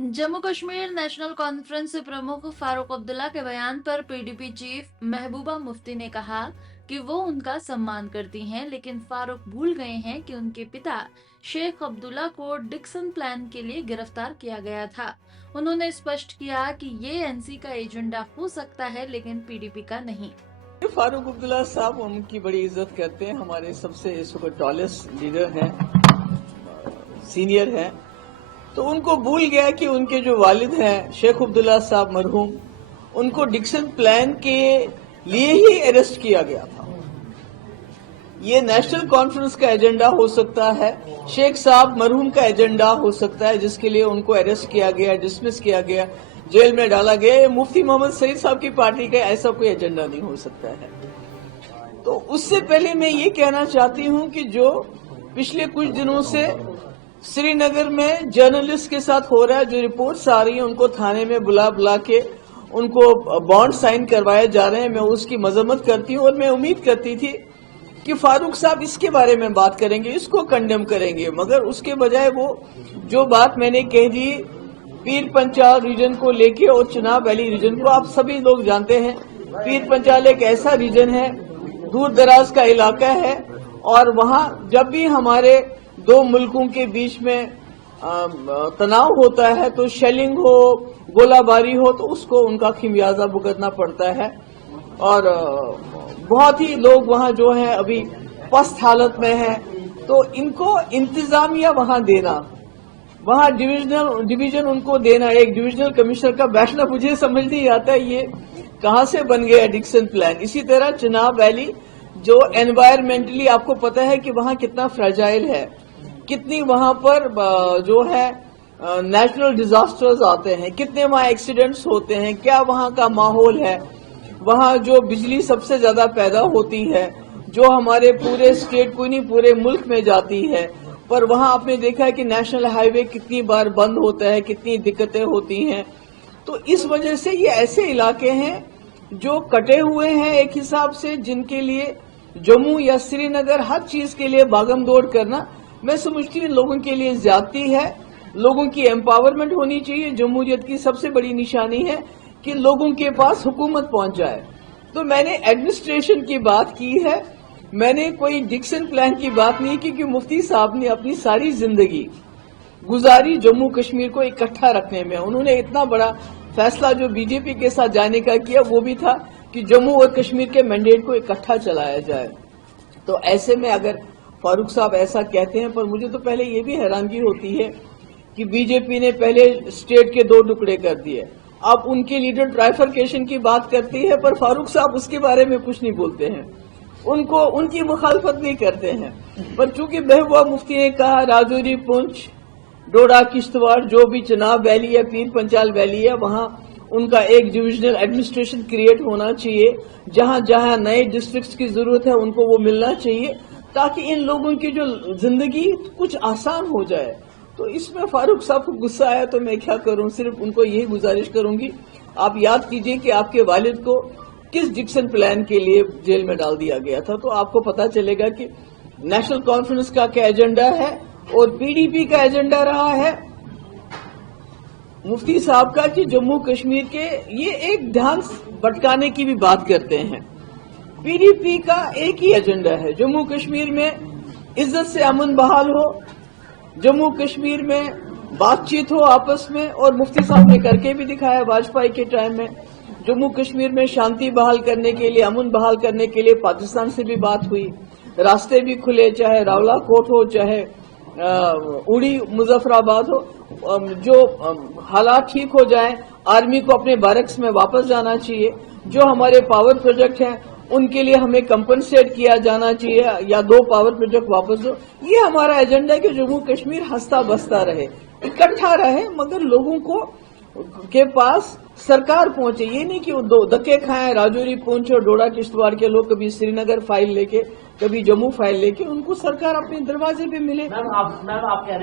Jammu Kashmir national conference प्रमुख फारूक अब्दुल्ला के बयान पर पीडीपी चीफ महबूबा मुफ्ती ने कहा कि वो उनका सम्मान करती हैं, लेकिन फारूक भूल गए हैं कि उनके पिता शेख अब्दुल्ला को डिक्सन प्लान के लिए गिरफ्तार किया गया था। उन्होंने स्पष्ट किया कि ये एनसी का एजेंडा हो सकता है, लेकिन पीडीपी का नहीं। फारूक अब्दुल्ला साहब उनकी बड़ी इज्जत करते हैं, हमारे सबसे इस वक्त टॉलेस्ट लीडर हैं, सीनियर हैं। तो उनको भूल गया कि उनके जो वालिद हैं शेख अब्दुल्ला साहब मरहूम, उनको डिक्सन प्लान के लिए ही अरेस्ट किया गया था। ये नेशनल कॉन्फ्रेंस का एजेंडा हो सकता है, शेख साहब मरहूम का एजेंडा हो सकता है, जिसके लिए उनको अरेस्ट किया गया, डिसमिस किया गया, जेल में डाला गया। मुफ्ती मोहम्मद सईद साहब की पार्टी का ऐसा कोई एजेंडा नहीं हो सकता है। तो उससे पहले मैं ये कहना चाहती हूं कि जो पिछले कुछ दिनों से श्रीनगर में जर्नलिस्ट के साथ हो रहा है, जो रिपोर्ट्स आ रही हैं, उनको थाने में बुला के उनको बॉन्ड साइन करवाए जा रहे हैं, मैं उसकी मजम्मत करती हूं। और मैं उम्मीद करती थी कि फारूक साहब इसके बारे में बात करेंगे, इसको कंडेम करेंगे, मगर उसके बजाय वो जो बात मैंने कह दी पीर पंचाल रीजन को लेके और चिनाब वैली रीजन को, आप सभी लोग जानते हैं पीर पंचाल एक ऐसा रीजन है, दूर दराज का इलाका है, और वहां जब भी हमारे दो मुल्कों के बीच में तनाव होता है तो शेलिंग हो, गोलाबारी हो, तो उसको उनका खिमियाजा भुगतना पड़ता है। और बहुत ही लोग वहां जो है अभी पस्त हालत में है। तो इनको इंतजामिया वहां देना, वहां डिवीजन उनको देना, एक डिविजनल कमिश्नर का बैठना, मुझे समझ नहीं आता ये कहां से बन गया डिक्सन प्लान। इसी तरह चिनाब वैली जो एनवायरमेंटली आपको पता है कि वहां कितना फ्रेजाइल है, कितनी वहां पर जो है नेचुरल डिजास्टर्स आते हैं, कितने वहां एक्सीडेंट्स होते हैं, क्या वहां का माहौल है, वहां जो बिजली सबसे ज्यादा पैदा होती है, जो हमारे पूरे स्टेट को नहीं पूरे मुल्क में जाती है, पर वहां आपने देखा है कि नेशनल हाईवे कितनी बार बंद होता है, कितनी दिक्कतें होती हैं। तो इस वजह से ये ऐसे इलाके हैं जो कटे हुए हैं एक हिसाब से, जिनके लिए जम्मू या श्रीनगर हर चीज के लिए भागम दौड़ करना, मैं समझती हूँ लोगों के लिए ज्यादती है। लोगों की एम्पावरमेंट होनी चाहिए। जमहूरियत की सबसे बड़ी निशानी है कि लोगों के पास हुकूमत पहुंच जाए। तो मैंने एडमिनिस्ट्रेशन की बात की है, मैंने कोई डिक्सन प्लान की बात नहीं की, क्योंकि मुफ्ती साहब ने अपनी सारी जिंदगी गुजारी जम्मू कश्मीर को इकट्ठा रखने में। उन्होंने इतना बड़ा फैसला जो बीजेपी के साथ जाने का किया, वो भी था कि जम्मू और कश्मीर के मैंडेट को इकट्ठा चलाया जाए। तो ऐसे में अगर फारूक साहब ऐसा कहते हैं, पर मुझे तो पहले ये भी हैरानगी होती है कि बीजेपी ने पहले स्टेट के 2 टुकड़े कर दिए, अब उनके लीडर ट्राइफरकेशन की बात करती है, पर फारूक साहब उसके बारे में कुछ नहीं बोलते हैं, उनकी मुखालफत नहीं करते हैं। पर चूंकि महबूबा मुफ्ती ने कहा राजौरी, पुंछ, डोडा, किश्तवाड़, जो भी चिनाब वैली है, पीर पंचाल वैली है, वहां उनका एक डिविजनल एडमिनिस्ट्रेशन क्रिएट होना चाहिए। जहां जहां नए डिस्ट्रिक्ट्स की जरूरत है उनको वो मिलना चाहिए, ताकि इन लोगों की जो जिंदगी कुछ आसान हो जाए। तो इसमें फारूक साहब को गुस्सा आया तो मैं क्या करूं, सिर्फ उनको यही गुजारिश करूंगी, आप याद कीजिए कि आपके वालिद को किस डिक्सन प्लान के लिए जेल में डाल दिया गया था, तो आपको पता चलेगा कि नेशनल कॉन्फ्रेंस का क्या एजेंडा है और पीडीपी का एजेंडा रहा है मुफ्ती साहब का कि जम्मू कश्मीर के ये एक ध्यान भटकाने की भी बात करते हैं। पीडीपी का एक ही एजेंडा है, जम्मू कश्मीर में इज्जत से अमन बहाल हो, जम्मू कश्मीर में बातचीत हो आपस में, और मुफ्ती साहब ने करके भी दिखाया वाजपेयी के टाइम में। जम्मू कश्मीर में शांति बहाल करने के लिए, अमन बहाल करने के लिए पाकिस्तान से भी बात हुई, रास्ते भी खुले, चाहे रावला कोट हो, चाहे उड़ी मुजफ्फराबाद हो, जो हालात ठीक हो जाए, आर्मी को अपने बैरक्स में वापस जाना चाहिए, जो हमारे पावर प्रोजेक्ट हैं उनके लिए हमें कंपनसेट किया जाना चाहिए, या 2 पावर प्रोजेक्ट वापस दो। ये हमारा एजेंडा है कि जम्मू कश्मीर हंसता बसता रहे, इकट्ठा रहे, मगर लोगों को के पास सरकार पहुंचे। ये नहीं कि वो धक्के खाएं, राजौरी, पुंछ और डोडा किश्तवाड़ के लोग कभी श्रीनगर फाइल लेके, कभी जम्मू फाइल लेके, उनको सरकार अपने दरवाजे पे मिले। मैम आप कह रहे